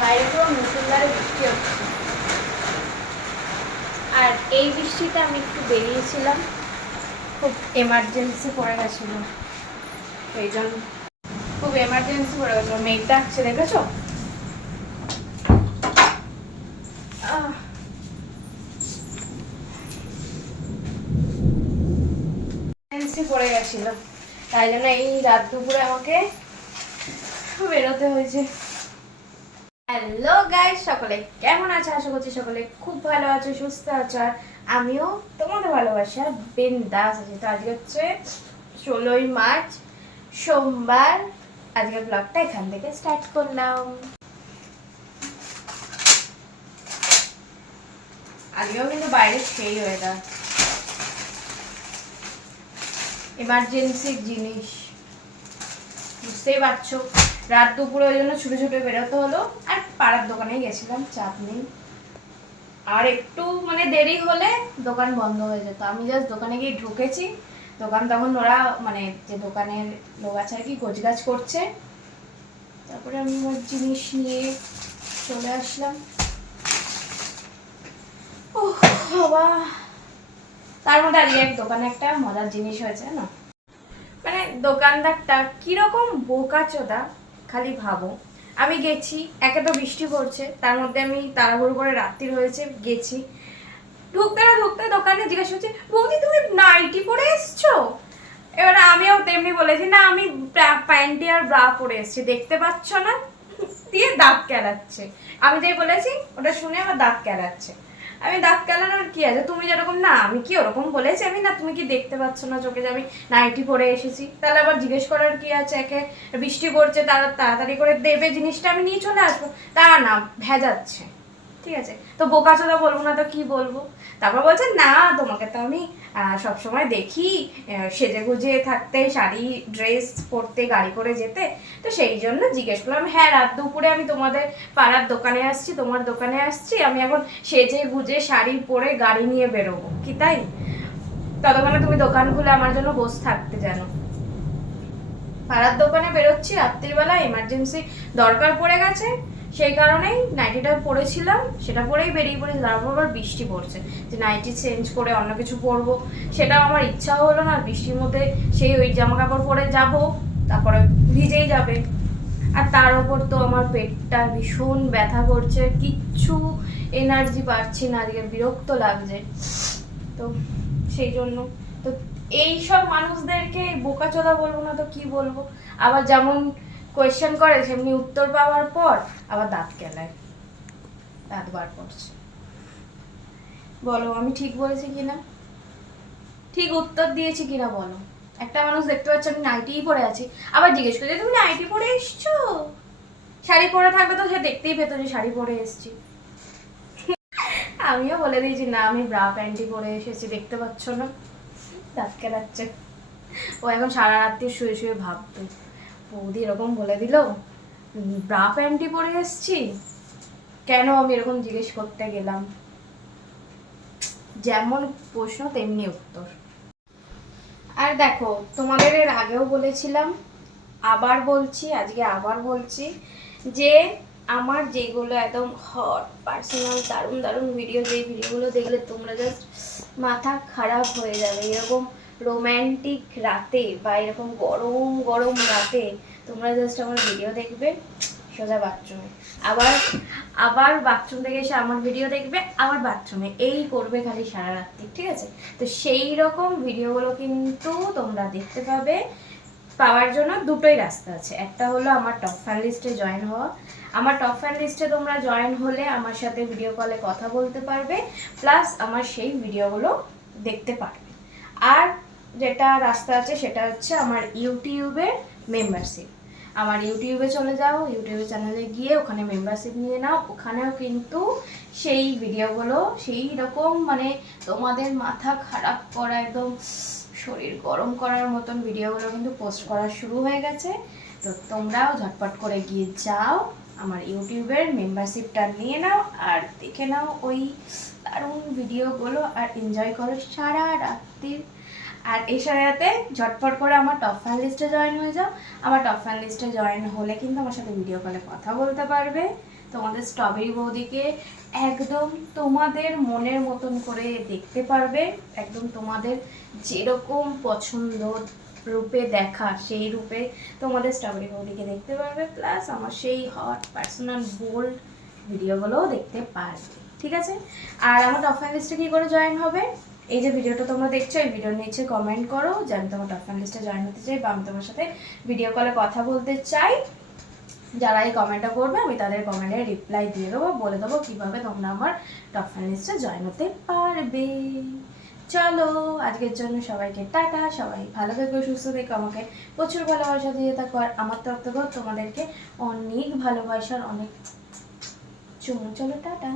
বাইরে পুরো মুষলধারে বৃষ্টি হচ্ছে। আর এই বৃষ্টিতে আমি একটু বেরিয়েছিলাম, খুব এমার্জেন্সি পড়ে গেছিলো, এই জন্য খুব এমার্জেন্সি পড়ে গেছিলো। মেঘ ডাকছে, দেখেছো? পড়ে গেছিল, তাই জন্য এই রাত দুপুরে আমাকে বেরোতে হয়েছে। হ্যালো গাইস, সকলে কেমন আছে? আশা করছি সকলে খুব ভালো আছো, সুস্থ আছো, আর আমিও তোমাদের ভালোবাসা বিন্দাস আছি। তো আজকে হচ্ছে 16ই মার্চ, সোমবার। আজকের ব্লগটা এখান থেকে স্টার্ট করলাম। আজকেও কিন্তু বাইরে সেই ওয়েদার, এমার্জেন্সি জিনিস বুঝতেই পারছো। রাত দুপুরে ওই জন্য ছুটে ছুটে বেরোতে হলো। আর পাড়ার দোকানে গেছিলাম, চাপ নেই। আর একটু মানে দেরি হলে দোকান বন্ধ হয়ে যেত। আমি জাস্ট দোকানে গিয়ে ঢুকেছি, দোকান তখন ওরা মানে যে দোকানের লোক আছে আর কি গোছগাছ করছে। তারপরে আমি আমার জিনিস নিয়ে চলে আসলাম। ও বাবা, তার মধ্যে আজকে এক দোকানে একটা মজার জিনিস হয়েছে না, মানে দোকানদারটা কিরকম বোকাচোদা খালি ভাবো। আমি গেছি, একে তো বৃষ্টি পড়ছে, তার মধ্যে আমি তাড়াহুড়ো করে রাত্রি হয়েছে গেছি, ঢুকতে না ঢুকতে দোকানে জিজ্ঞাসা করছে, বৌদি তুমি নাইটি পরে এসছো? এবার আমিও তেমনি বলেছি, না আমি প্যান্টি আর ব্রা পরে এসছি, দেখতে পাচ্ছ না? দিয়ে দাঁত কেলাচ্ছে। আমি যেই বলেছি ওটা শুনে আমার দাঁত কেলাচ্ছে। আমি দাঁত কেলানোর কি আছে, তুমি যেরকম, না আমি কি ওরকম বলেছি আমি, না তুমি কি দেখতে পাচ্ছ না চোখে যে আমি নাইটি পরে এসেছি? তাহলে আবার জিজ্ঞেস করার কি আছে? একে বৃষ্টি পড়ছে, তারা তাড়াতাড়ি করে দেবে জিনিসটা, আমি নিয়ে চলে আসবো। তা না, ভেজাচ্ছে। ঠিক আছে, তো বোকাচোদা বলবো না তো কি বলবো? তারপর বলছে, না তোমাকে তো আমি সবসময় দেখি সেজে গুজে থাকতে, শাড়ি ড্রেস পরতে, গাড়ি করে যেতে, তো সেই জন্য জিজ্ঞেস করলাম। হ্যাঁ, রাত দুপুরে আমি তোমাদের পাড়ার দোকানে আসছি, তোমার দোকানে আসছি, আমি এখন সেজে গুজে শাড়ি পরে গাড়ি নিয়ে বেরোবো কি তাই? ততক্ষণে তুমি দোকান খুলে আমার জন্য বসে থাকতে জানো। পাড়ার দোকানে বেরোচ্ছি রাত্রিবেলা, এমার্জেন্সি দরকার পড়ে গেছে, সেই কারণেই নাইটিটা পরেছিলাম, সেটা পরেই বেরিয়ে পড়েছি। তারপর আবার বৃষ্টি পড়ছে, যে নাইটি চেঞ্জ করে অন্য কিছু পরবো, সেটাও আমার ইচ্ছাও হলো না। বৃষ্টির মধ্যে সেই ওই জামা কাপড় পরে যাব, তারপরে ভিজেই যাবে। আর তার ওপর তো আমার পেটটা ভীষণ ব্যথা করছে, কিচ্ছু এনার্জি পাচ্ছি না, আজকে বিরক্ত লাগছে। তো সেই জন্য তো এই সব মানুষদেরকে বোকাচোদা বলবো না তো কি বলবো। আবার যেমন কোয়েশ্চেন করে সেমনি উত্তর পাওয়ার পর আবার দাঁত কেলায়, দাঁত বার করছে। বলো আমি ঠিক বলেছি কিনা, ঠিক উত্তর দিয়েছি কিনা বলো? একটা মানুষ দেখতে পাচ্ছে আমি নাইটিই পরে আছি, আবার জিজ্ঞেস করছে তুমি নাইটি পরে এসছো? শাড়ি পরে থাকলে তো সে দেখতেই পেতো যে শাড়ি পরে এসছি। আমিও বলে দিয়েছি, না আমি ব্রা প্যান্টি পরে এসেছি, দেখতে পাচ্ছ না? দাঁত কেলাচ্ছে। ও এখন সারা রাত্রি শুয়ে শুয়ে ভাবতো, বৌদি এরকম বলে দিল, ব্রা প্যান্টি পরে এসছি, কেন আমি এরকম জিজ্ঞেস করতে গেলাম? যেমন প্রশ্ন তেমনি উত্তর। আর দেখো, তোমাদের এর আগেও বলেছিলাম, আবার বলছি, আজকে আবার বলছি, যে আমার যেগুলো একদম হট পার্সোনাল দারুণ দারুণ ভিডিও, যেই ভিডিওগুলো দেখলে তোমরা জাস্ট মাথা খারাপ হয়ে যাবে, এরকম রোম্যান্টিক রাতে বা এরকম গরম গরম রাতে তোমরা জাস্ট আমার ভিডিও দেখবে, সোজা বাথরুমে, আবার আবার বাথরুম থেকে এসে আমার ভিডিও দেখবে, আবার বাথরুমে, এই করবে খালি সারা রাত্রি। ঠিক আছে, তো সেই রকম ভিডিওগুলো কিন্তু তোমরা দেখতে পাবে। পাওয়ার জন্য দুটোই রাস্তা আছে, একটা হলো আমার টপ ফ্যান লিস্টে জয়েন হওয়া। আমার টপ ফ্যান লিস্টে তোমরা জয়েন হলে আমার সাথে ভিডিও কলে কথা বলতে পারবে, প্লাস আমার সেই ভিডিওগুলো দেখতে পারবে। আর যেটা রাস্তা আছে সেটা হচ্ছে আমার ইউটিউবের মেম্বারশিপ। আমার ইউটিউবে চলে যাও, ইউটিউবে চ্যানেলে গিয়ে ওখানে মেম্বারশিপ নিয়ে নাও, ওখানেও কিন্তু সেই ভিডিওগুলো সেই রকম মানে তোমাদের মাথা খারাপ করা, একদম শরীর গরম করার মতন ভিডিওগুলো কিন্তু পোস্ট করা শুরু হয়ে গেছে। তো তোমরাও ঝটপট করে গিয়ে যাও, আমার ইউটিউবের মেম্বারশিপটা নিয়ে নাও, আর দেখে নাও ওই দারুণ ভিডিওগুলো, আর এনজয় করো সারা রাত্রির। আর এই সাথে ঝটপট করে আমার টপ ফ্যান লিস্টে জয়েন হয়ে যাও। আমার টপ ফ্যান লিস্টে জয়েন হলে কিন্তু আমার সাথে ভিডিও কলে কথা বলতে পারবে, তোমাদের স্ট্রবেরি বৌদিকে একদম তোমাদের মনের মতন করে দেখতে পারবে, একদম তোমাদের যেরকম পছন্দ রূপে দেখা সেই রূপে তোমাদের স্ট্রবেরি বৌদিকে দেখতে পারবে, প্লাস আমার সেই হট পার্সোনাল বোল্ড ভিডিওগুলোও দেখতে পারবে, ঠিক আছে? আর আমার টপ ফ্যান লিস্টে কী করে জয়েন হবে, এই যে ভিডিওটা তোমরা দেখছো এই ভিডিওর নিচে কমেন্ট করো যে আমি তোমার টপ ফ্যান লিস্টে জয়েন হতে চাই বা আমি তোমার সাথে ভিডিও কলে কথা বলতে চাই। যারা এই কমেন্টটা করবে আমি তাদের কমেন্টে রিপ্লাই দিয়ে দেবো, বলে দেবো কীভাবে তোমরা আমার টপ ফ্যান লিস্টে জয়েন হতে পারবে। চলো আজকের জন্য সবাইকে টাটা, সবাই ভালো থেকো, সুস্থ থেকো, আমাকে প্রচুর ভালোবাসা দিয়ে থাকো, আর আমার তরফ থেকেও তোমাদেরকে অনেক ভালোবাসার অনেক চুমু। চলো টাটা।